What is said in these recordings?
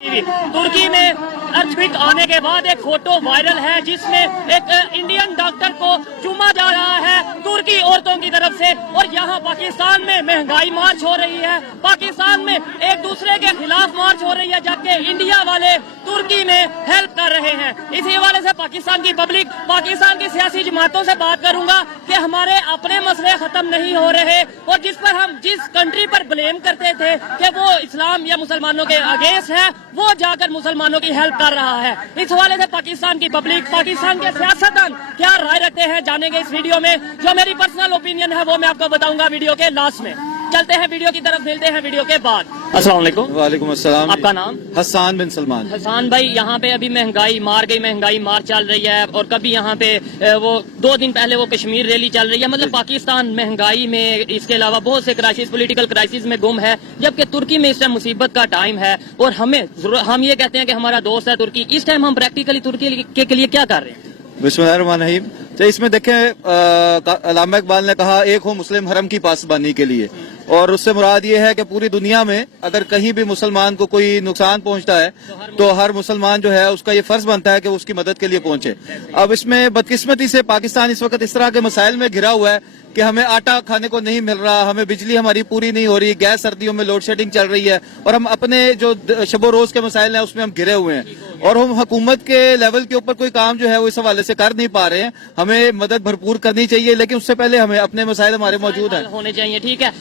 तुर्की में अर्थक्वेक आने के बाद एक फोटो वायरल है जिसमें एक इंडियन डॉक्टर को चूमा जा रहा है तुर्की औरतों की तरफ से, और यहाँ पाकिस्तान में महंगाई मार्च हो रही है, पाकिस्तान में एक दूसरे के खिलाफ मार्च हो रही है, जबकि इंडिया वाले तुर्की में हेल्प कर रहे हैं। इसी हवाले से पाकिस्तान की पब्लिक, पाकिस्तान की सियासी जमातों से बात करूंगा कि हमारे अपने मसले खत्म नहीं हो रहे, और जिस पर हम जिस कंट्री पर ब्लेम करते थे कि वो इस्लाम या मुसलमानों के अगेंस्ट है, वो जाकर मुसलमानों की हेल्प कर रहा है। इस हवाले से पाकिस्तान की पब्लिक, पाकिस्तान के सियासतदान क्या राय रखते हैं जानेंगे इस वीडियो में। जो मेरी पर्सनल ओपिनियन है वो मैं आपको बताऊंगा वीडियो के लास्ट में। चलते हैं वीडियो की तरफ, मिलते हैं वीडियो के बाद। अस्सलाम वालेकुम। वालेकुम अस्सलाम। आपका नाम? हसन बिन सलमान। हसन भाई, यहाँ पे अभी महंगाई मार गई, महंगाई मार चल रही है, और कभी यहाँ पे वो 2 दिन पहले वो कश्मीर रैली चल रही है। मतलब पाकिस्तान महंगाई में, इसके अलावा बहुत से क्राइसिस, पॉलिटिकल क्राइसिस में गुम है, जबकि तुर्की में इस टाइम मुसीबत का टाइम है। और हम ये कहते हैं कि हमारा दोस्त है तुर्की, इस टाइम हम प्रैक्टिकली तुर्की के लिए क्या कर रहे हैं? बिस्मिल्लाहिर्रहमानिर्रहीम। तो इसमें देखें, अल्लामा इकबाल ने कहा एक हो मुस्लिम हरम की पासबानी के लिए, और उससे मुराद ये है कि पूरी दुनिया में अगर कहीं भी मुसलमान को कोई नुकसान पहुंचता है तो हर मुसलमान जो है उसका ये फर्ज बनता है कि वो उसकी मदद के लिए पहुंचे। अब इसमें बदकिस्मती से पाकिस्तान इस वक्त इस तरह के मसाइल में घिरा हुआ है कि हमें आटा खाने को नहीं मिल रहा, हमें बिजली हमारी पूरी नहीं हो रही, गैस सर्दियों में लोड शेडिंग चल रही है, और हम अपने जो शबो रोज के मसाइल हैं उसमें हम घिरे हुए हैं, और हम हुकूमत के लेवल के ऊपर कोई काम जो है वो इस हवाले से कर नहीं पा रहे हैं। हमें मदद भरपूर करनी चाहिए, लेकिन उससे पहले हमें अपने मसाइल हमारे मौजूद हैं होने चाहिए। ठीक है,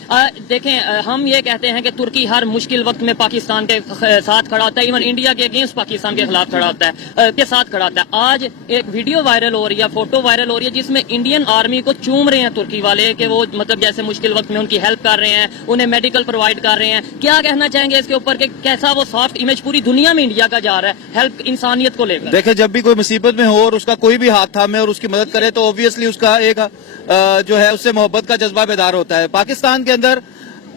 देखें, हम ये कहते हैं कि तुर्की हर मुश्किल वक्त में पाकिस्तान के साथ खड़ा होता है, इवन इंडिया के अगेंस्ट पाकिस्तान के खिलाफ खड़ा होता है, के साथ खड़ा होता है। आज एक वीडियो वायरल हो रही है, फोटो वायरल हो रही है, जिसमें इंडियन आर्मी को चूम रहे हैं तुर्की वाले कि वो मतलब जैसे मुश्किल वक्त में उनकी हेल्प कर रहे हैं, उन्हें मेडिकल प्रोवाइड कर रहे हैं। क्या कहना चाहेंगे इसके ऊपर कि कैसा वो सॉफ्ट इमेज पूरी दुनिया में इंडिया का जा रहा है हेल्प इंसानियत को लेकर? देखिए, जब भी कोई मुसीबत में हो और उसका कोई भी हाथ थामे और उसकी मदद करे तो ऑब्वियसली उसका एक जो है उससे मोहब्बत का जज्बा बेदार होता है। पाकिस्तान के अंदर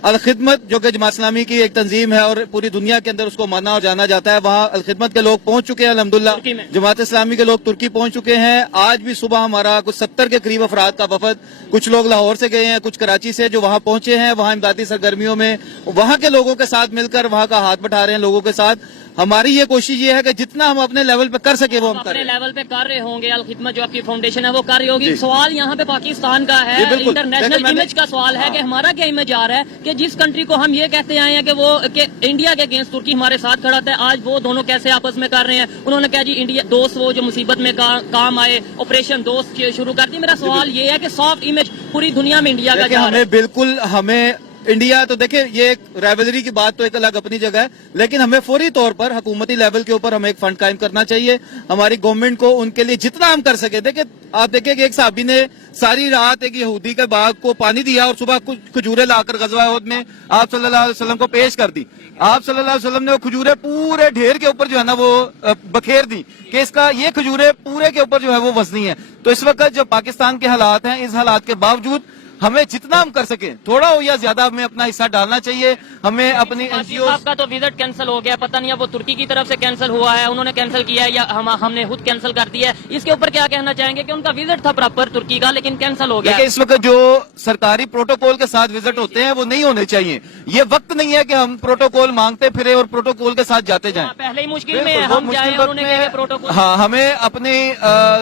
अल खिदमत, जो कि जमात इस्लामी की एक तंजीम है और पूरी दुनिया के अंदर उसको माना और जाना जाता है, वहाँ अल खिदमत के लोग पहुंच चुके हैं अल्हम्दुलिल्लाह। जमात इस्लामी के लोग तुर्की पहुंच चुके हैं। आज भी सुबह हमारा कुछ 70 के करीब अफराद का वफद, कुछ लोग लाहौर से गए हैं, कुछ कराची से, जो वहाँ पहुंचे हैं, वहाँ इमदादी सरगर्मियों में वहाँ के लोगों के साथ मिलकर वहाँ का हाथ बटा रहे हैं लोगों के साथ। हमारी ये कोशिश ये है कि जितना हम अपने लेवल पे कर सके वो हम करें। अपने लेवल पे कर रहे होंगे, अल खिदमत जो आपकी फाउंडेशन है वो कर रही होगी। सवाल यहाँ पे पाकिस्तान का है, इंटरनेशनल इमेज का सवाल है कि हमारा क्या इमेज आ रहा है कि जिस कंट्री को हम ये कहते आए हैं कि वो कि इंडिया के अगेंस्ट तुर्की हमारे साथ खड़ा था, आज वो दोनों कैसे आपस में कर रहे हैं? उन्होंने कहा जी इंडिया दोस्त, वो जो मुसीबत में काम आए, ऑपरेशन दोस्त शुरू कर दी। मेरा सवाल ये है कि सॉफ्ट इमेज पूरी दुनिया में इंडिया का जा रहा है। बिल्कुल, हमें इंडिया तो देखिए, ये एक राइवलरी की बात तो एक अलग अपनी जगह है, लेकिन हमें फौरी तौर पर हुकूमती लेवल के ऊपर हमें एक फंड कायम करना चाहिए हमारी गवर्नमेंट को, उनके लिए जितना हम कर सके। देखिए, आप देखिए कि एक साहबी ने सारी रात एक यहूदी के बाग को पानी दिया और सुबह कुछ खजूरें लाकर गज़वा उहद में आप सल्लल्लाहु अलैहि वसल्लम को पेश कर दी। आप सल्लल्लाहु अलैहि वसल्लम ने वो खजूरें पूरे ढेर के ऊपर जो है ना वो बखेर दी कि इसका ये खजूरें पूरे के ऊपर जो है वो वजनी है। तो इस वक्त जो पाकिस्तान के हालात हैं, इस हालात के बावजूद हमें जितना हम कर सके, थोड़ा हो या ज्यादा, हमें अपना हिस्सा डालना चाहिए। हमें अपनी एनजीओ का तो विजिट कैंसिल हो गया, पता नहीं अब वो तुर्की की तरफ से कैंसिल हुआ है, उन्होंने कैंसिल किया है या हमने खुद कैंसिल कर दिया है। इसके ऊपर क्या कहना चाहेंगे कि उनका विजिट था प्रॉपर तुर्की का, लेकिन कैंसिल हो गया? इस वक्त जो सरकारी प्रोटोकॉल के साथ विजिट होते हैं वो नहीं होने चाहिए। ये वक्त नहीं है कि हम प्रोटोकॉल मांगते फिरे और प्रोटोकॉल के साथ जाते जाएं। पहले ही मुश्किल में हम जाएं, उन्होंने कहा प्रोटोकॉल। हाँ, हमें अपने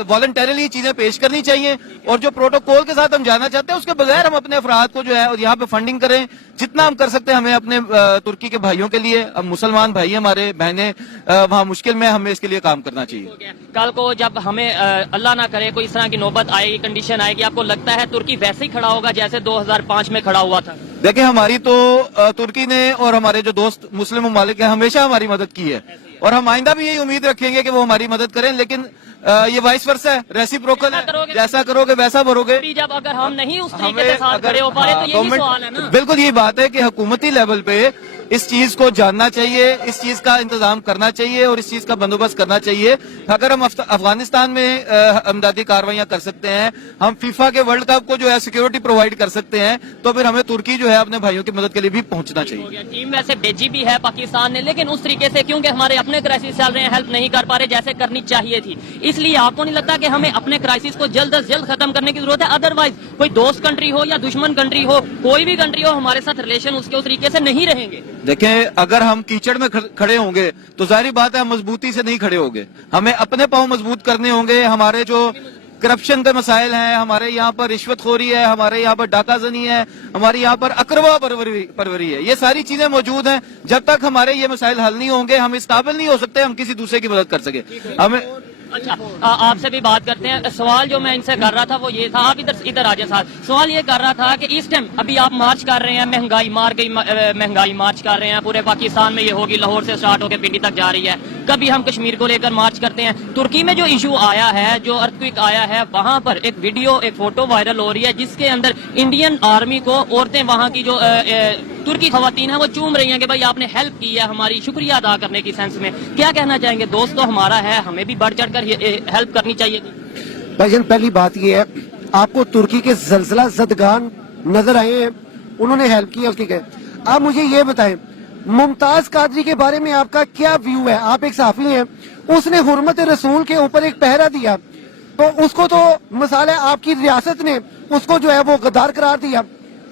वॉलंटरीली चीजें पेश करनी चाहिए, और जो प्रोटोकॉल के साथ हम जाना चाहते हैं उसके बगैर हम अपने अफराद को जो है और यहाँ पे फंडिंग करें। जितना हम कर सकते हैं हमें अपने तुर्की के भाइयों के लिए, अब मुसलमान भाई हमारे बहनें वहाँ मुश्किल में, हमें इसके लिए काम करना चाहिए। कल को जब हमें अल्लाह ना करे कोई इस तरह की नौबत आएगी, कंडीशन आएगी, आपको लगता है तुर्की वैसे ही खड़ा होगा जैसे 2005 में खड़ा हुआ था? देखिए, हमारी तो तुर्की ने और हमारे जो दोस्त मुस्लिम ममालिक हैं हमेशा हमारी मदद की है, और हम आइंदा भी यही उम्मीद रखेंगे कि वो हमारी मदद करें। लेकिन ये वाइस वर्सा है, रेसिप्रोकल है, जैसा करोगे वैसा भरोगे। जब अगर हम नहीं उस तरीके से साथ खड़े हो पा रहे तो यही सवाल है ना। बिल्कुल यही बात है कि हुकूमती लेवल पे इस चीज को जानना चाहिए, इस चीज का इंतजाम करना चाहिए और इस चीज का बंदोबस्त करना चाहिए। अगर हम अफगानिस्तान में अमदादी कार्रवाइयां कर सकते हैं, हम फीफा के वर्ल्ड कप को जो है सिक्योरिटी प्रोवाइड कर सकते हैं, तो फिर हमें तुर्की जो है अपने भाइयों की मदद के लिए भी पहुंचना चाहिए। टीम वैसे भेजी भी है पाकिस्तान ने, लेकिन उस तरीके से क्योंकि हमारे अपने क्राइसिस चल रहे हैं, हेल्प नहीं कर पा रहे जैसे करनी चाहिए थी। इसलिए आपको नहीं लगता कि हमें अपने क्राइसिस को जल्द अज जल्द खत्म करने की जरूरत है? अदरवाइज कोई दोस्त कंट्री हो या दुश्मन कंट्री हो, कोई भी कंट्री हो, हमारे साथ रिलेशन उसके उस तरीके से नहीं रहेंगे। देखें, अगर हम कीचड़ में खड़े होंगे तो जाहिर बात है हम मजबूती से नहीं खड़े होंगे, हमें अपने पांव मजबूत करने होंगे। हमारे जो करप्शन के मसाइल हैं, हमारे यहाँ पर रिश्वतखोरी है, हमारे यहाँ पर डाकाजनी है, हमारे यहाँ पर अकरवा परवरी है, ये सारी चीजें मौजूद हैं। जब तक हमारे ये मसाइल हल नहीं होंगे हम इस काबिल नहीं हो सकते हम किसी दूसरे की मदद कर सके। हमें अच्छा, आपसे भी बात करते हैं। सवाल जो मैं इनसे कर रहा था वो ये था, आप इधर आ जाए साथ। सवाल ये कर रहा था कि इस टाइम अभी आप मार्च कर रहे हैं, महंगाई मार्च कर रहे हैं पूरे पाकिस्तान में, ये होगी लाहौर से स्टार्ट होकर पिंडी तक जा रही है। कभी हम कश्मीर को लेकर मार्च करते हैं। तुर्की में जो इशू आया है, जो अर्थक्वेक आया है, वहां पर एक वीडियो, एक फोटो वायरल हो रही है जिसके अंदर इंडियन आर्मी को औरतें, वहां की जो तुर्की खवातीन है वो चूम रही हैं कि भाई आपने हेल्प की है, हमारी शुक्रिया अदा करने की सेंस में। क्या कहना चाहेंगे? दोस्त तो हमारा है, हमें भी बढ़ चढ़ कर हेल्प करनी चाहिए। भाईजान, पहली बात ये है, आपको तुर्की के जलजला ज़दगान नजर आए हैं, उन्होंने हेल्प की, ठीक है। आप मुझे ये बताएं, मुमताज कादरी के बारे में आपका क्या व्यू है? आप एक सहाफी हैं, उसने हुर्मत रसूल के ऊपर एक पहरा दिया, तो उसको तो मिसाल है आपकी रियासत ने उसको जो है वो गद्दार करार दिया।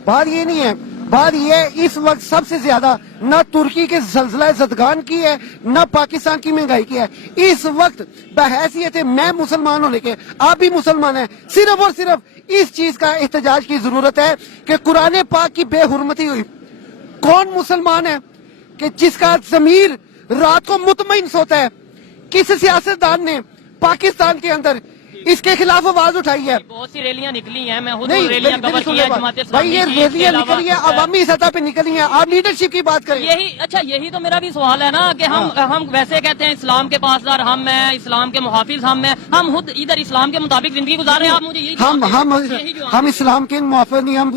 बात ये नहीं है, बात ये है इस वक्त सबसे ज्यादा न तुर्की के ज़लज़ला ज़दगान की है, न पाकिस्तान की महंगाई की है। इस वक्त बहैसियत है मैं मुसलमान होने के, आप भी मुसलमान हैं, सिर्फ और सिर्फ इस चीज का एहतजाज की जरूरत है कि कुरान पाक की बेहुरमती हुई। कौन मुसलमान है कि जिसका ज़मीर रात को मुतमईन सोता है? किस सियासतदान ने पाकिस्तान के अंदर इसके खिलाफ आवाज उठाई है? बहुत सी रैलियां निकली हैं, मैं खुद नहीं, रैलियां कवर किया है, जमात इस्लामी भाई ये की, रैलियां इसके निकली है, अलावा अवामी सतह पे निकली है। आप लीडरशिप की बात करें। यही तो मेरा भी सवाल है ना कि हम वैसे कहते हैं इस्लाम के पासदार हम हैं, इस्लाम के मुहाफिज हम खुद इधर इस्लाम के मुताबिक जिंदगी गुजार रहे हैं। आप मुझे यही हम इस्लाम के मुहाफिज नहीं, हम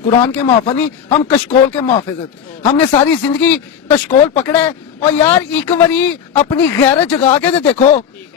कुरान के मुहाफिज नहीं, हम कशकोल के मुहाफिज हैं। हमने सारी जिंदगी कशकोल पकड़ा है। और यार एक बारी अपनी गैरत जगा के देखो,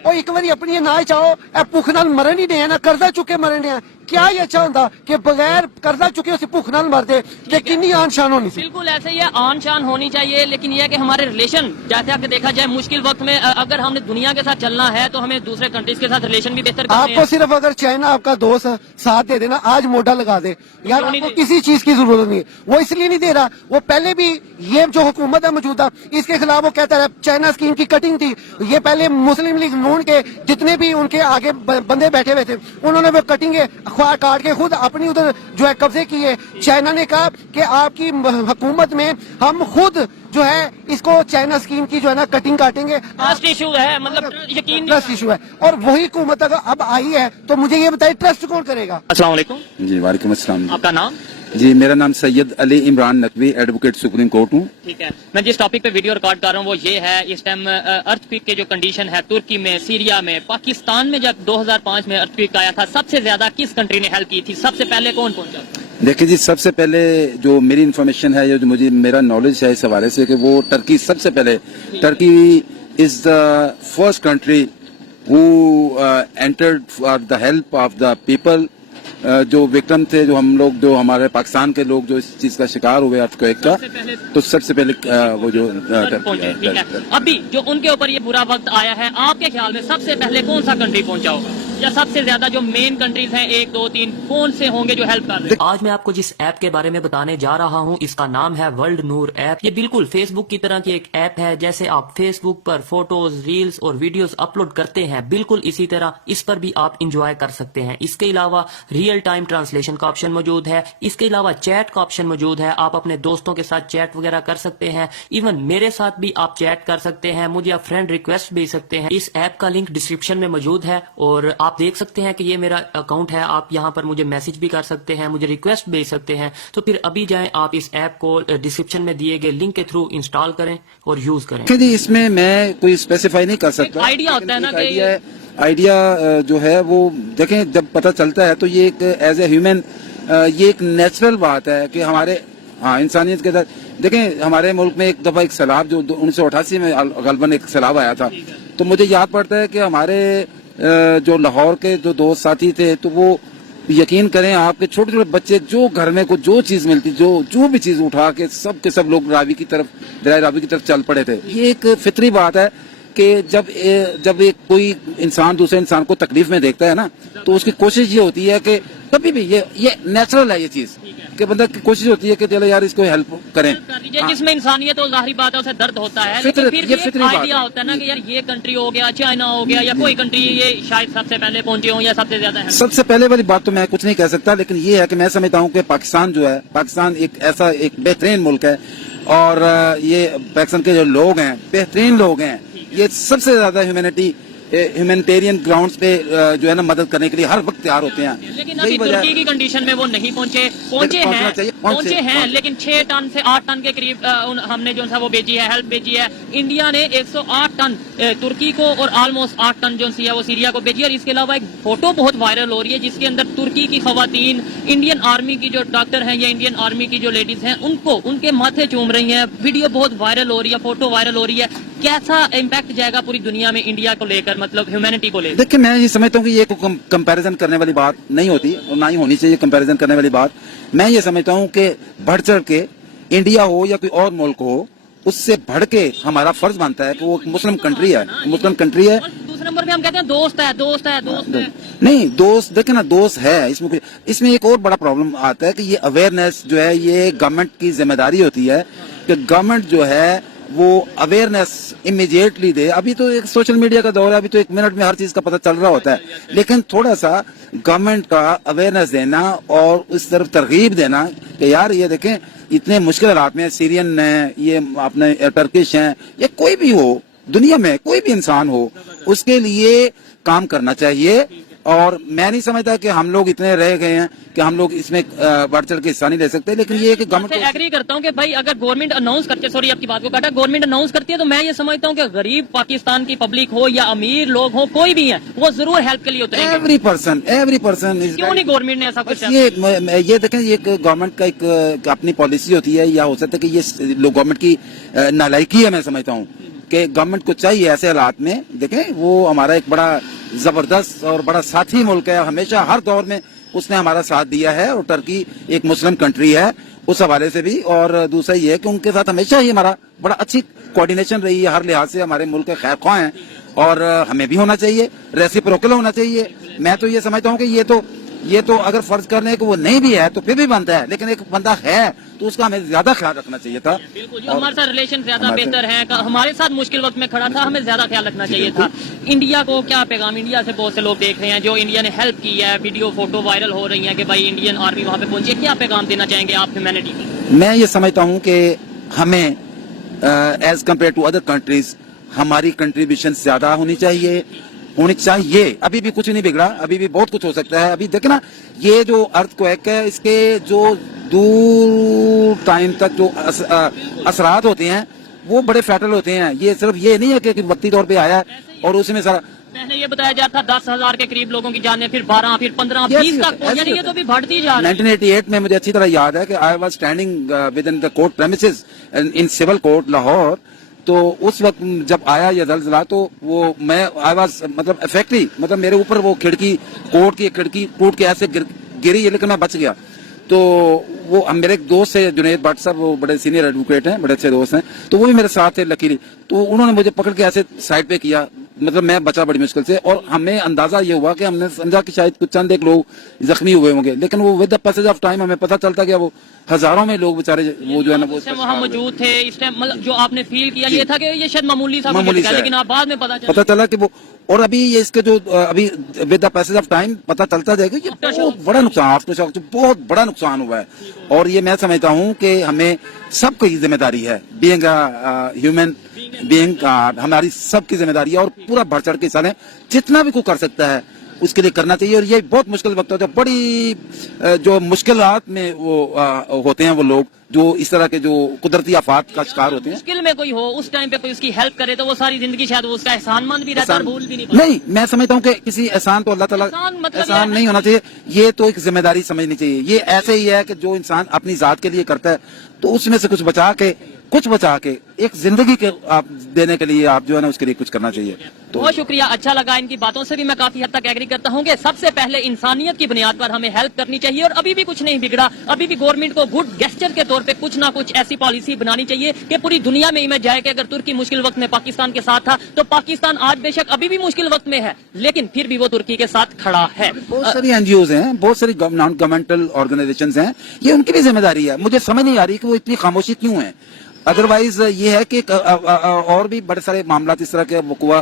और एक बारी अपनी ना चाहो भुख नाल मरन ही नहीं ना कर्जा चुके मरन डे। क्या ये अच्छा होता कि बगैर कर्जा चुके उसे भुख नाल मर दे? कितनी आन शान होनी चाहिए। बिल्कुल ऐसे ही है, आन शान होनी चाहिए। लेकिन यह कि हमारे रिलेशन, जैसे आपके देखा जाए मुश्किल वक्त में अगर हमने दुनिया के साथ चलना है तो हमें दूसरे कंट्रीज के साथ रिलेशन भी बेहतर करने आपको सिर्फ अगर चाइना आपका दोस्त साथ दे देना, आज मोटा लगा दे यार, आपको किसी चीज की जरूरत नहीं है। वो इसलिए नहीं दे रहा, वो पहले भी ये जो हुकूमत है मौजूदा इसके खिलाफ वो कहता है चाइना स्कीम की कटिंग थी। ये पहले मुस्लिम लीग नून के जितने भी उनके आगे बंदे बैठे हुए थे उन्होंने वो कटिंगे काट के खुद अपनी उधर जो है कब्जे किए। चाइना ने कहा कि आपकी हुकूमत में हम खुद जो है इसको चाइना स्कीम की जो है ना कटिंग काटेंगे। ट्रस्ट इशू है, मतलब यकीन ट्रस्ट इशू है। और वही हुकूमत अगर अब आई है तो मुझे ये बताइए ट्रस्ट कौन करेगा? अस्सलाम वालेकुम। जी वालेकुम अस्सलाम। आपका नाम? जी मेरा नाम Syed Ali Imran Naqvi, advocate supreme court हूँ। ठीक है, मैं जिस टॉपिक पे वीडियो रिकॉर्ड कर रहा हूँ वो ये है, इस टाइम अर्थक्वेक के जो कंडीशन है तुर्की में, सीरिया में, पाकिस्तान में जब 2005 में अर्थक्वेक आया था सबसे ज्यादा किस कंट्री ने हेल्प की थी? सबसे पहले कौन पहुंचा? देखिए जी, सबसे पहले जो मेरी इन्फॉर्मेशन है, जो मुझे मेरा नॉलेज है इस हवाले से कि वो टर्की सबसे पहले, Turkey is the first country who entered for the help of the people. जो विक्टिम थे, जो हम लोग, जो हमारे पाकिस्तान के लोग जो इस चीज का शिकार हुए अर्थक्वेक का, तो सबसे पहले वो जो अभी जो उनके ऊपर ये बुरा वक्त आया है, आपके ख्याल में सबसे पहले कौन सा कंट्री पहुंचा होगा? या सबसे ज्यादा जो मेन कंट्रीज हैं 1, 2, 3 कौन से होंगे जो हेल्प कर रहे हैं? आज मैं आपको जिस ऐप के बारे में बताने जा रहा हूं इसका नाम है वर्ल्ड नूर ऐप। ये बिल्कुल फेसबुक की तरह की एक ऐप है। जैसे आप फेसबुक पर फोटोज, रील्स और वीडियोस अपलोड करते हैं, बिल्कुल इसी तरह इस पर भी आप इंजॉय कर सकते हैं। इसके अलावा रियल टाइम ट्रांसलेशन का ऑप्शन मौजूद है। इसके अलावा चैट का ऑप्शन मौजूद है। आप अपने दोस्तों के साथ चैट वगैरह कर सकते हैं। इवन मेरे साथ भी आप चैट कर सकते हैं, मुझे आप फ्रेंड रिक्वेस्ट भेज सकते हैं। इस ऐप का लिंक डिस्क्रिप्शन में मौजूद है और आप देख सकते हैं कि ये मेरा अकाउंट है। आप यहाँ पर मुझे मैसेज भी कर सकते हैं, मुझे रिक्वेस्ट भेज सकते हैं। तो फिर अभी जाएं, आप इस ऐप को डिस्क्रिप्शन में दिए गए लिंक के थ्रू इंस्टॉल करें और यूज करें। जी इसमें मैं कोई स्पेसिफाई नहीं कर सकता। आइडिया होता है ना कि आइडिया जो है वो देखें, जब पता चलता है तो ये एक एज ए ह्यूमन ये एक नेचुरल बात है कि हमारे इंसानियत के साथ। देखें हमारे मुल्क में एक दफा एक सैलाब जो 1988 में गलबन एक सैलाब आया था, तो मुझे याद पड़ता है कि हमारे जो लाहौर के जो दोस्त साथी थे, तो वो यकीन करें आपके छोटे छोटे बच्चे जो घर में को जो चीज मिलती, जो भी चीज उठा के सब लोग दरिया रावी की तरफ चल पड़े थे। ये एक फितरी बात है کہ جب ایک کوئی انسان دوسرے انسان کو تکلیف میں دیکھتا ہے نا تو اس کی کوشش یہ ہوتی ہے کہ کبھی بھی یہ نیچرل ہے یہ چیز کہ بندہ کی کوشش ہوتی ہے کہ چلو یار اس کو ہیلپ کریں. جس میں انسانیت اور ظاہری بات ہے اسے درد ہوتا ہے, لیکن پھر بھی ایک آئیڈیا ہوتا ہے نا کہ یار یہ کنٹری ہو گیا, چائنا ہو گیا, یا کوئی کنٹری یہ شاید سب سے پہلے پہنچے ہوں یا سب سے زیادہ ہے. سب سے پہلے والی بات تو میں کچھ نہیں کہہ سکتا, لیکن یہ ہے کہ میں سمجھتا ہوں کہ پاکستان جو ہے, پاکستان ایک ایسا ایک بہترین ملک ہے, اور یہ پاکستان کے جو لوگ ہیں بہترین لوگ ہیں, یہ سب سے زیادہ ہیومینٹیرین گراؤنڈز پہ جو ہے نا مدد کرنے کے لیے ہر وقت تیار ہوتے ہیں. لیکن ابھی ترکی کی کنڈیشن میں وہ نہیں پہنچے ہیں لیکن 6 ٹن سے 8 ٹن کے قریب ہم نے جو ہے وہ بھیجی ہے, ہیلپ بھیجی ہے. انڈیا نے 108 ٹن ترکی کو اور آلموسٹ 8 ٹن جو ہے وہ سیریا کو بھیجی. اور اس کے علاوہ ایک فوٹو بہت وائرل ہو رہی ہے جس کے اندر ترکی کی خواتین انڈین آرمی کی جو ڈاکٹر ہیں یا انڈین آرمی کی جو لیڈیز ہیں ان کے ماتھے چوم رہی ہیں. ویڈیو بہت وائرل ہو رہی ہے, فوٹو وائرل ہو رہی ہے. کیسا امپیکٹ جائے گا پوری دنیا میں انڈیا کو لے کر, مطلب ہیومینٹی کو لے کر؟ دیکھیں میں یہ سمجھتا ہوں کہ یہ کمپیریزن کرنے والی بات نہیں ہوتی اور نہ ہی ہونی چاہیے کمپیریزن کرنے والی بات. میں یہ سمجھتا ہوں کہ بڑھ چڑھ کے انڈیا ہو یا کوئی اور ملک ہو, اس سے بڑھ کے ہمارا فرض بنتا ہے کہ وہ مسلم کنٹری ہے. اور دوسرے نمبر پہ ہم کہتے ہیں دوست ہے. نہیں دوست دیکھیں نا, دوست ہے. اس میں ایک اور بڑا پرابلم آتا ہے کہ یہ اویئرنیس جو ہے یہ گورنمنٹ کی ذمہ داری ہوتی ہے کہ گورنمنٹ جو ہے وہ اویئرنیس امیڈیٹلی دے. ابھی تو ایک سوشل میڈیا کا دور ہے, ابھی تو 1 منٹ میں ہر چیز کا پتہ چل رہا ہوتا ہے, لیکن تھوڑا سا گورنمنٹ کا اویئرنیس دینا اور اس طرف ترغیب دینا کہ یار یہ دیکھیں اتنے مشکل حالات میں سیرین ہیں, یہ اپنے ٹرکش ہیں, یا کوئی بھی ہو دنیا میں کوئی بھی انسان ہو, اس کے لیے کام کرنا چاہیے. اور میں نہیں سمجھتا کہ ہم لوگ اتنے رہ گئے ہیں کہ ہم لوگ اس میں بڑھ چڑھ کے حصہ نہیں لے سکتے. لیکن یہ کہ گورنمنٹ سے ایگری کرتا ہوں کہ بھائی اگر گورنمنٹ اناؤنس کرتی ہے, سوری آپ کی بات کو کاٹا, گورنمنٹ اناؤنس کرتی ہے تو میں یہ سمجھتا ہوں کہ غریب پاکستان کی پبلک ہو یا امیر لوگ ہو, کوئی بھی ہے, وہ ضرور ہیلپ کے لیے ہوتے ہیں. ایوری پرسن کیوں نہیں گورنمنٹ نے ایسا کچھ؟ یہ دیکھیں یہ گورنمنٹ کا ایک اپنی پالیسی ہوتی ہے, یا ہو سکتا ہے کہ یہ گورنمنٹ کی نالائکی ہے. میں سمجھتا ہوں کہ گورنمنٹ کو چاہیے ایسے حالات میں, دیکھیں وہ ہمارا ایک بڑا زبردست اور بڑا ساتھی ملک ہے, ہمیشہ ہر دور میں اس نے ہمارا ساتھ دیا ہے, اور ترکی ایک مسلم کنٹری ہے اس حوالے سے بھی. اور دوسرا یہ ہے کہ ان کے ساتھ ہمیشہ ہی ہمارا بڑا اچھی کوارڈینیشن رہی ہے, ہر لحاظ سے ہمارے ملک کے خیر خواہ ہیں, اور ہمیں بھی ہونا چاہیے, ریسیپروکل ہونا چاہیے. میں تو یہ سمجھتا ہوں کہ یہ تو اگر فرض کرنے کہ وہ نہیں بھی ہے تو پھر بھی بنتا ہے, لیکن ایک بندہ ہے تو اس کا ہمیں زیادہ خیال رکھنا چاہیے تھا. بالکل, جو ہمارے ساتھ ریلیشن زیادہ بہتر ہے, ہمارے ساتھ مشکل وقت میں کھڑا تھا, ہمیں زیادہ خیال رکھنا چاہیے تھا. انڈیا کو کیا پیغام, انڈیا سے بہت سے لوگ دیکھ رہے ہیں جو انڈیا نے ہیلپ کی ہے, ویڈیو فوٹو وائرل ہو رہی ہیں کہ بھائی انڈین آرمی وہاں پہ پہنچی ہے, کیا پیغام دینا چاہیں گے آپ ہیومینٹی کو؟ میں یہ سمجھتا ہوں کہ ہمیں as compare to other countries ہماری کنٹریبیوشن زیادہ ہونی چاہیے. ابھی بھی کچھ نہیں بگڑا, ابھی بھی بہت کچھ ہو سکتا ہے. ابھی دیکھیں نا یہ جو ارتھ کویک ہے, اس کے جو دور ٹائم تک جو اثرات ہوتے ہیں وہ بڑے فیٹل ہوتے ہیں. یہ صرف یہ نہیں ہے کہ وقتی طور پہ آیا اور اسی میں سارا. پہلے یہ بتایا جاتا تھا 10,000 کے قریب لوگوں کی جانیں, پھر 12, پھر 15, 20 تک, یعنی یہ تو بھی بڑھتی جا رہی ہے. 1988 میں مجھے اچھی طرح یاد ہے کہ I was standing with in the court premises in civil court Lahore. تو اس وقت جب آیا یہ زلزلہ تو وہ میں آئی واز مطلب افیکٹلی, مطلب میرے اوپر وہ کھڑکی, کورٹ کی کھڑکی ٹوٹ کے ایسے گری, لیکن میں بچ گیا. تو وہ میرے ایک دوست ہے جنید بٹ صاحب, وہ بڑے سینئر ایڈوکیٹ ہیں, بڑے اچھے دوست ہیں, تو وہ بھی میرے ساتھ تھے لکیلی. تو انہوں نے مجھے پکڑ کے ایسے سائڈ پہ کیا, مطلب میں بچا بڑی مشکل سے. اور ہمیں اندازہ یہ ہوا کہ ہم نے سمجھا کہ شاید کچھ چند ایک لوگ زخمی ہوئے ہوں گے, لیکن وہ with the passage of time ہمیں پتہ چلتا گیا وہ ہزاروں میں لوگ بےچارے وہ جو ہے نا وہ وہاں موجود تھے اس ٹائم. مطلب جو آپ نے فیل کیا یہ تھا کہ یہ شاید معمولی سا, لیکن آپ بعد میں پتہ چلا کہ وہ, اور ابھی یہ اس کے جو ابھی with the passage of time پتہ چلتا جائے گا, یہ بہت بڑا نقصان, آفٹر شاک بہت بڑا نقصان ہوا ہے. اور یہ میں سمجھتا ہوں کہ ہمیں سب کی ذمہ داری ہے, بینگ ہیومن بینگ, ہماری سب کی ذمہ داری ہے, اور پورا بڑھ چڑھ کے حصہ لیں, جتنا بھی کوئی کر سکتا ہے اس کے لیے کرنا چاہیے. اور یہ بہت مشکل وقت ہوتا ہے, بڑی جو مشکلات میں وہ ہوتے ہیں وہ لوگ جو اس طرح کے جو قدرتی آفات کا شکار ہوتے ہیں. مشکل میں کوئی ہو اس ٹائم پہ کوئی اس کی ہیلپ کرے تو وہ ساری زندگی شاید اس کا احسان مند بھی رہتا ہے, بھول بھی نہیں. نہیں, میں سمجھتا ہوں کہ کسی احسان تو اللہ تعالیٰ احسان نہیں ہونا چاہیے, یہ تو ایک ذمہ داری سمجھنی چاہیے. یہ ایسے ہی ہے کہ جو انسان اپنی ذات کے لیے کرتا ہے تو اس میں سے کچھ بچا کے एक जिंदगी के आप देने के लिए आप जो है ना उसके लिए कुछ करना चाहिए। तो बहुत शुक्रिया, अच्छा लगा। इनकी बातों से भी मैं काफी हद तक एग्री करता हूँ कि सबसे पहले इंसानियत की बुनियाद पर हमें हेल्प करनी चाहिए, और अभी भी कुछ नहीं बिगड़ा। अभी भी गवर्नमेंट को गुड गेस्चर के तौर पे कुछ ना कुछ ऐसी पॉलिसी बनानी चाहिए कि पूरी दुनिया में इमेज जाए कि अगर तुर्की मुश्किल वक्त में पाकिस्तान के साथ था, तो पाकिस्तान आज बेशक अभी भी मुश्किल वक्त में है, लेकिन फिर भी वो तुर्की के साथ खड़ा है। बहुत सारी एनजीओज हैं, बहुत सारी नॉन गवर्नमेंटल ऑर्गेनाइजेशंस हैं, ये उनकी भी जिम्मेदारी है। मुझे समझ नहीं आ रही कि वो इतनी खामोशी क्यों है। अदरवाइज ये है कि और भी बड़े सारे मामला इस तरह के वकुआ।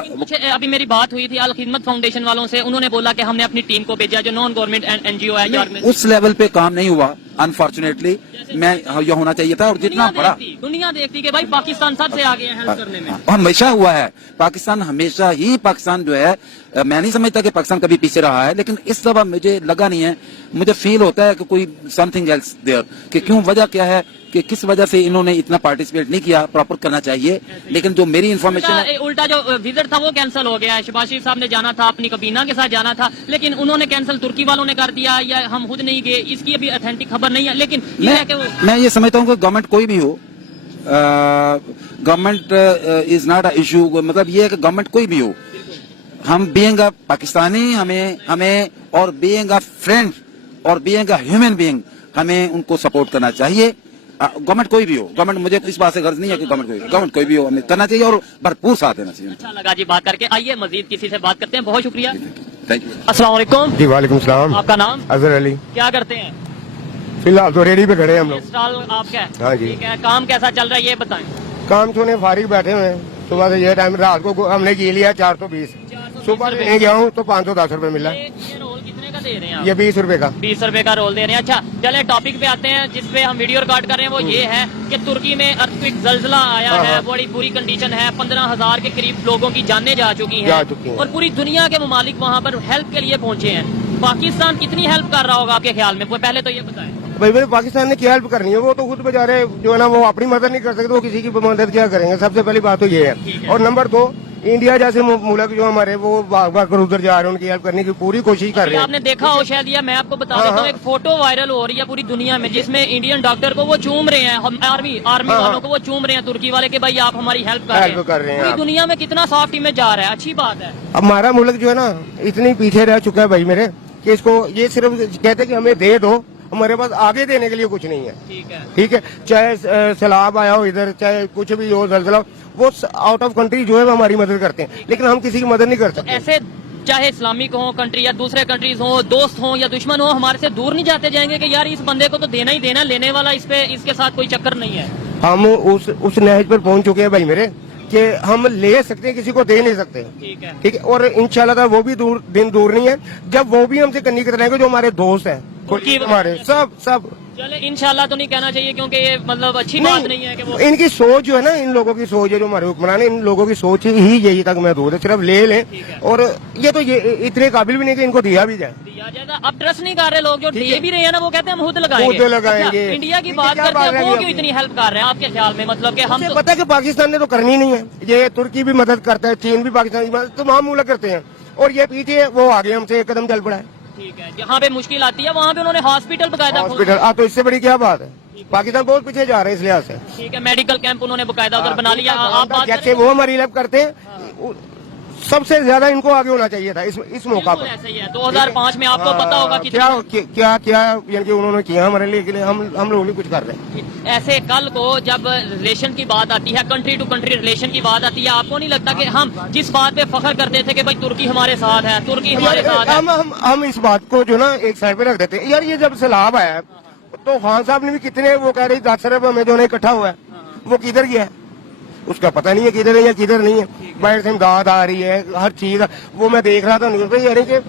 अभी मेरी बात हुई थी अल खिदमत फाउंडेशन वालों से, उन्होंने बोला कि हमने अपनी टीम को भेजा जो नॉन गवर्नमेंट एनजीओ है। उस लेवल पे काम नहीं हुआ अनफॉर्चुनेटली, मैं ये होना चाहिए था। और जितना बड़ा दुनिया देखती कि भाई पाकिस्तान सबसे आगे है हेल्प करने में, हमेशा हुआ है। पाकिस्तान हमेशा ही, पाकिस्तान जो है, मैं नहीं समझता कि पाकिस्तान कभी पीछे रहा है, लेकिन इस दफा मुझे लगा नहीं है। मुझे फील होता है कि कोई समथिंग एल्स देयर, कि क्यों, वजह क्या है, कि किस वजह से इन्होंने इतना पार्टिसिपेट नहीं किया। प्रॉपर करना चाहिए, लेकिन जो मेरी इन्फॉर्मेशन है, उल्टा जो विजिट था वो कैंसिल हो गया है। शहबाज शरीफ साहब ने जाना था, अपनी कबीना के साथ जाना था, लेकिन उन्होंने कैंसिल तुर्की वालों ने कर दिया, या हम खुद नहीं गए, इसकी अभी ऑथेंटिक खबर नहीं है। लेकिन ये है कि मैं ये समझता हूँ कि गवर्नमेंट कोई भी हो, government is not a issue. मतलब ये है कि गवर्नमेंट कोई भी हो, हम बीइंग अ पाकिस्तानी, हमें और बीइंग अ फ्रेंड और बीइंग अ ह्यूमन बीइंग, हमें उनको सपोर्ट करना चाहिए। गवर्नमेंट कोई भी हो, गवर्नमेंट, मुझे इस बात से गर्ज नहीं है कि गवर्नमेंट कोई भी हो, हमें करना चाहिए और भरपूर साथ देना चाहिए। अच्छा लगा जी बात करके। आइए मजीद किसी से बात करते हैं। बहुत शुक्रिया। Thank you. अस्सलाम वालेकुम। जी वालेकुम सलाम। आपका नाम? अजहर अली। क्या करते हैं? फिलहाल तो रेडी पे खड़े हैं हम लोग। स्टॉल आपका है? हाँ जी। ठीक है, काम कैसा चल रहा है ये बताएं। काम छोड़ने फारिग बैठे हुए हैं, सुबह से ये टाइम, रात को हमने की लिया 420, सुबह लेने गया हूँ तो 510 रुपए मिला। ये रोल कितने का दे रहे हैं आप? ये 20 रुपए का। 20 रुपए का रोल दे रहे हैं। अच्छा चले टॉपिक पे आते हैं जिसपे हम वीडियो रिकॉर्ड कर रहे हैं। वो ये है कि तुर्की में अर्थक्वेक जल्जला आया है, बड़ी बुरी कंडीशन है, 15,000 के करीब लोगों की जानें जा चुकी हैं, और पूरी दुनिया के ममालिक वहाँ पर हेल्प के लिए पहुंचे हैं। पाकिस्तान कितनी हेल्प कर रहा होगा आपके ख्याल में? पहले तो ये बताएं। भाई पाकिस्तान ने क्या हेल्प करनी है, वो तो खुद बेचारे जो है ना वो अपनी मदद नहीं कर सकते, वो किसी की मदद क्या करेंगे। सबसे पहली बात तो ये है। और नंबर 2, इंडिया जैसे मुल्क जो हमारे, वो भाग उधर जा रहे हैं, उनकी हेल्प करने की पूरी कोशिश कर रहे हैं। आपने देखा हो शायद, या मैं आपको बता देता हूँ, एक फोटो वायरल हो रही है पूरी दुनिया में जिसमें इंडियन डॉक्टर को वो चूम रहे हैं, आर्मी वालों को वो चूम रहे हैं, तुर्की वाले के भाई आप हमारी हेल्प कर रहे हैं। पूरी दुनिया में कितना सॉफ्ट इमेज जा रहा है, अच्छी बात है। हमारा मुल्क जो है ना इतनी पीछे रह चुका है भाई मेरे, कि इसको ये सिर्फ कहते हैं कि हमें दे दो, हमारे पास आगे देने के लिए कुछ नहीं है। ठीक है, चाहे सैलाब आया हो इधर, चाहे कुछ भी हो, जलजला, वो आउट ऑफ कंट्री जो है वो हमारी मदद करते हैं, लेकिन हम किसी की मदद नहीं कर सकते। ऐसे चाहे इस्लामिक हो कंट्री या दूसरे कंट्रीज हो, दोस्त हो या दुश्मन हो, हमारे से दूर नहीं जाते जाएंगे कि यार इस बंदे को तो देना ही देना, लेने वाला इस पे इसके साथ कोई चक्कर नहीं है। हम उस नहज पर पहुंच चुके हैं भाई मेरे, कि हम ले सकते हैं, किसी को दे नहीं सकते। ठीक है, और इंशाल्लाह वो भी दिन दूर नहीं है जब वो भी हमसे कन्नी कतराएंगे, जो हमारे दोस्त हैं हमारे सब। चले इंशाल्लाह तो नहीं कहना चाहिए, क्योंकि ये मतलब अच्छी बात नहीं है कि वो, इनकी सोच जो है ना, इन लोगों की सोच है जो हमारे हुक्मरान है, इन लोगों की सोच ही यही तक महदूद है, सिर्फ ले लें। और ये तो ये इतने काबिल भी नहीं कि इनको दिया भी जाए। अब ट्रस्ट नहीं कर रहे लोग, जो दे भी रहे हैं ना, वो कहते हैं हम खुद लगाएंगे। लगाएंगे। इंडिया की बात करते हैं, वो क्यों इतनी हेल्प कर रहे हैं आपके ख्याल में? मतलब कि हम पता है कि पाकिस्तान ने तो करनी नहीं है, ये तुर्की भी मदद करता है, चीन भी पाकिस्तान की मदद, तमाम मुल्क करते हैं, और ये पीछे वो आगे हमसे एक कदम चल पड़ा है। ठीक है, जहाँ पे मुश्किल आती है वहाँ पे उन्होंने हॉस्पिटल बकायदा तो इससे बड़ी क्या बात है? पाकिस्तान बहुत पीछे जा रहे हैं इस लिहाज से। ठीक है, मेडिकल कैंप उन्होंने बकायदा उधर बना लिया। आप बात जैसे वो हमारी हेल्प करते हैं, सबसे ज्यादा इनको आगे होना चाहिए था इस मौका पर। ऐसा ही है। 2005 में आपको पता होगा कि क्या यानी कि उन्होंने किया हमारे लिए, के लिए हम लोग भी कुछ कर रहे हैं। ऐसे कल को जब रिलेशन की बात आती है, कंट्री टू कंट्री रिलेशन की बात आती है, आपको नहीं लगता कि हम जिस बात पे फख्र करते थे कि भाई तुर्की हमारे साथ है, तुर्की हमारे साथ है, हम इस बात को जो ना एक साइड पे रख देते हैं। यार ये जब सैलाब आया तो खान साहब ने भी कितने, वो कह रही 10 अरब हमें जो इकट्ठा हुआ है, वो किधर गया है उसका पता नहीं है, किधर है या किधर नहीं है। बाहर से इमदाद आ रही है, हर चीज, वो मैं देख रहा था न्यूज पे, यानी कि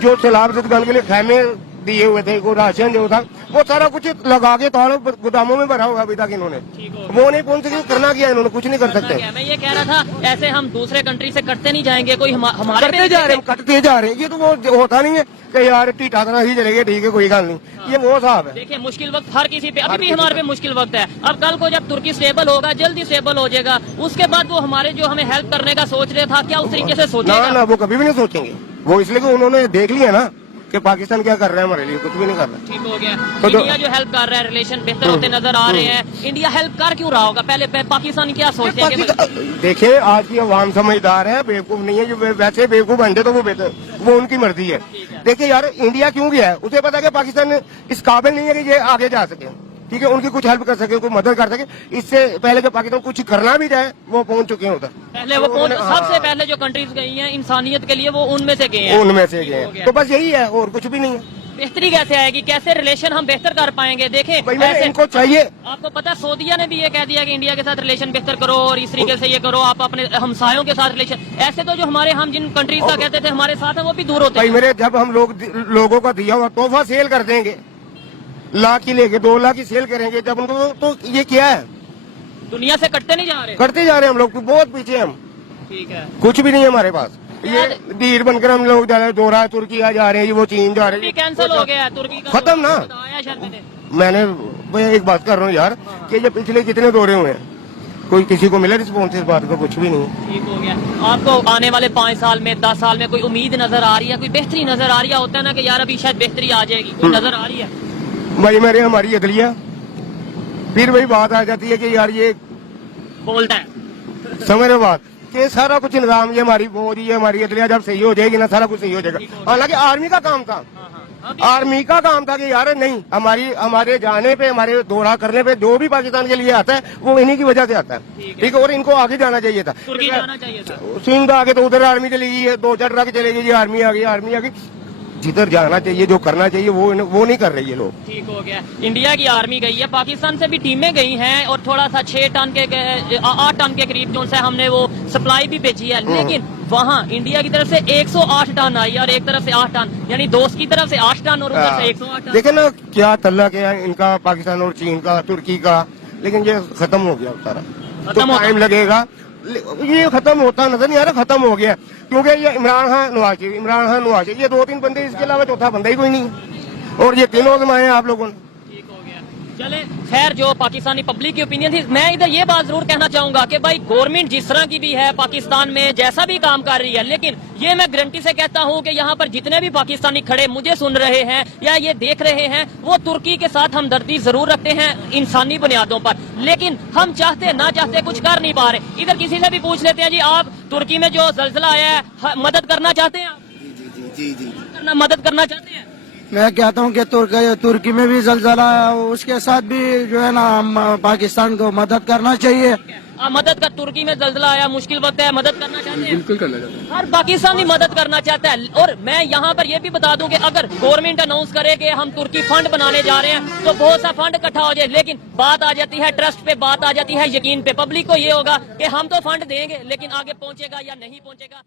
जो सैलाब जदगान के लिए खैमे दिए हुए थे, को राशन जो था वो सारा कुछ लगा के तालों गोदामों में भरा होगा अभी तक। इन्होंने वो नहीं पहुंच सके, करना क्या, इन्होंने कुछ नहीं कर सकते। मैं ये कह रहा था ऐसे हम दूसरे कंट्री से कटते नहीं जाएंगे, कोई हमारे कटते जा रहे हैं, कटते जा रहे हैं। ये तो वो होता नहीं है कि यार टीटा तरह ही चलेगा, ठीक है कोई गल नहीं, ये वो साहब है। देखिए मुश्किल वक्त हर किसी पे, अभी भी हमारे पे मुश्किल वक्त है। अब कल को जब तुर्की स्टेबल होगा, जल्दी स्टेबल हो जाएगा, उसके बाद वो हमारे जो हमें हेल्प करने का सोच रहे था, क्या उस तरीके से सोचेगा? ना वो कभी भी नहीं सोचेंगे। वो इसलिए कि उन्होंने देख लिया ना कि पाकिस्तान क्या कर रहा है हमारे लिए, कुछ भी नहीं कर रहा। ठीक हो गया। तो इंडिया जो हेल्प कर रहा है, रिलेशन बेहतर होते नजर आ रहे हैं, इंडिया हेल्प कर क्यों रहा होगा? पहले पाकिस्तान क्या सोचते हैं कि देखिए आज की अवाम समझदार है, बेवकूफ नहीं है। जो वैसे बेवकूफ बन तो वो उनकी मर्जी है। देखिए यार इंडिया क्यों गया है, उसे पता है कि पाकिस्तान इस काबिल नहीं है कि ये आगे जा सके, ठीक है, उनकी कुछ हेल्प कर सके, कोई मदद कर सके। इससे पहले कि पाकिस्तान कुछ करना भी जाए वो पहुंच चुके हैं उधर। पहले वो सबसे पहले जो कंट्रीज गई हैं इंसानियत के लिए वो उनमें से गए हैं, उनमें से गए हैं। तो बस यही है और कुछ भी नहीं है। बेहतरी कैसे आएगी, कैसे रिलेशन हम बेहतर कर पाएंगे? देखें भाई मैंने ऐसे- इनको चाहिए। आपको पता है सऊदीया ने भी ये कह दिया कि इंडिया के साथ रिलेशन बेहतर करो और इस तरीके से ये करो, आप अपने हमसायों के साथ रिलेशन। ऐसे तो जो हमारे हम जिन कंट्रीज का कहते थे हमारे साथ है वो भी दूर होते भाई हैं। मेरे जब हम लोगों का दिया हुआ तोहफा सेल कर देंगे, लाख की लेके 2 लाख की सेल करेंगे जब उनको, तो ये क्या है, दुनिया से कटते नहीं जा रहे। करते जा रहे हैं हम लोग, बहुत पीछे हम, ठीक है। कुछ भी नहीं है हमारे पास। ये धीर बनकर हम लोग जा रहे हैं, दोहरा तुर्की जा रहे हैं, वो चीन जा रहे भी हैं, कैंसिल हो गया है तुर्की का, खत्म ना। बताया शायद मैंने। मैंने मैं एक बात कर रहा हूँ यार कि ये पिछले कितने दौरे हुए हैं, कोई किसी को मिला रिस्पॉन्स इस बात का, कुछ भी नहीं है। ठीक हो गया। आपको आने वाले 5 साल में 10 साल में कोई उम्मीद नजर आ रही है, कोई बेहतरी नजर आ रही है? होता है ना कि यार अभी शायद बेहतरी आ जाएगी, कोई नजर आ रही है? भाई मेरे हमारी अदलिया फिर वही बात आ जाती है कि यार ये बोलता है समझ रहे बात कि सारा कुछ निजाम ये हमारी वो ये हमारी अदलिया जब सही हो जाएगी ना सारा कुछ सही हो जाएगा। हालांकि आर्मी का काम था, आर्मी का काम था कि यार नहीं हमारे जाने पे, हमारे दौरा करने पे जो भी पाकिस्तान के लिए आता है वो इन्हीं की वजह से आता है, ठीक है, और इनको आगे जाना चाहिए था। तुर्की जाना चाहिए था। सिंध आगे तो उधर आर्मी चली गई है, 2-4 ट्रक चले गई, आर्मी आ गई। जिधर जाना चाहिए जो करना चाहिए वो नहीं कर रही है लोग। ठीक हो गया। इंडिया की आर्मी गई है, पाकिस्तान से भी टीमें गई हैं और थोड़ा सा 6 टन के 8 टन के करीब जो से हमने वो सप्लाई भी भेजी है, लेकिन वहाँ इंडिया की तरफ से 108 टन आई और एक तरफ से 8 टन, यानी दोस्त की तरफ से 8 टन और उधर से 108 टन। देखे ना क्या तल्ला क्या है इनका, पाकिस्तान और चीन का, तुर्की का, लेकिन ये खत्म हो गया सारा। तो टाइम लगेगा, ये खत्म होता नजर नहीं आ रहा, खत्म हो गया, क्योंकि ये इमरान खान नवाज शरीफ ये 2-3 बंदे, इसके अलावा चौथा बंदा ही कोई नहीं, और ये तीनों जमाए हैं आप लोगों ने। ठीक हो गया। चले खैर, जो पाकिस्तानी पब्लिक की ओपिनियन थी, मैं इधर ये बात जरूर कहना चाहूंगा कि भाई गवर्नमेंट जिस तरह की भी है पाकिस्तान में जैसा भी काम कर रही है, लेकिन ये मैं गारंटी से कहता हूं कि यहाँ पर जितने भी पाकिस्तानी खड़े मुझे सुन रहे हैं या ये देख रहे हैं, वो तुर्की के साथ हमदर्दी जरूर रखते हैं इंसानी बुनियादों पर, लेकिन हम चाहते ना चाहते कुछ कर नहीं पा रहे। इधर किसी से भी पूछ लेते हैं, जी आप तुर्की में जो जलजला आया है मदद करना चाहते हैं? जी मदद करना चाहते हैं? मैं कहता हूँ कि तुर्की में भी जलजला है, उसके साथ भी जो है ना हम पाकिस्तान को मदद करना चाहिए। मदद कर, तुर्की में जलजला आया, मुश्किल वक्त है, मदद करना चाहते हैं? बिल्कुल करना चाहते हैं। हर पाकिस्तानी मदद करना चाहता है। और मैं यहाँ पर ये भी बता दूं कि अगर गवर्नमेंट अनाउंस करे कि हम तुर्की फंड बनाने जा रहे हैं तो बहुत सा फंड इकट्ठा हो जाए, लेकिन बात आ जाती है ट्रस्ट पे, बात आ जाती है यकीन पे। पब्लिक को ये होगा कि हम तो फंड देंगे लेकिन आगे पहुंचेगा या नहीं पहुंचेगा